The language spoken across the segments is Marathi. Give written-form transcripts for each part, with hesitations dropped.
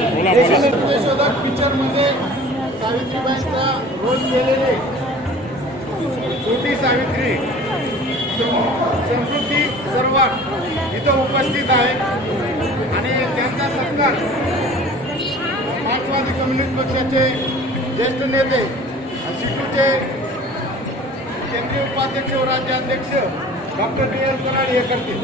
शोधक पिक्चर मध्ये सावित्रीबाईंचा रोल केलेले छोटी सावित्री समृद्धी सर्वात इथं उपस्थित आहे आणि त्यांचा सत्कार मार्क्सवादी कम्युनिस्ट पक्षाचे ज्येष्ठ नेते सिटूचे केंद्रीय उपाध्यक्ष व राज्याध्यक्ष डॉक्टर डी.एल. कराड हे करतील।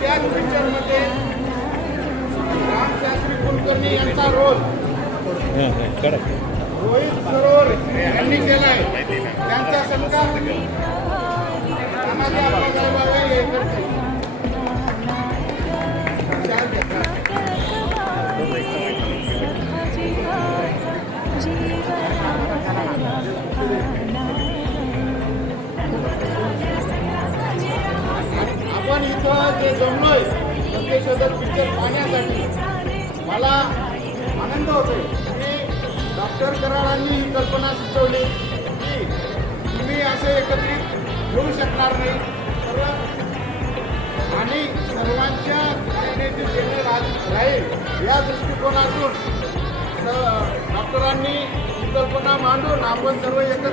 त्याच पिक्चरमध्ये रामशास्त्री कुलकर्णी यांचा रोल रोहित सरोवर यांनी केलाय। त्यांचा सत्कार आपण इथं जे जमलोय सत्यशोधक पिक्चर पाहण्यासाठी मला आनंद होतोय की डॉक्टर कराडांनी ही कल्पना सुचवली की तुम्ही असे एकत्रित होऊ शकणार नाही आणि सर्वांच्या राहील या दृष्टिकोनातून डॉक्टरांनी ही कल्पना मांडून आपण सर्व एकत्र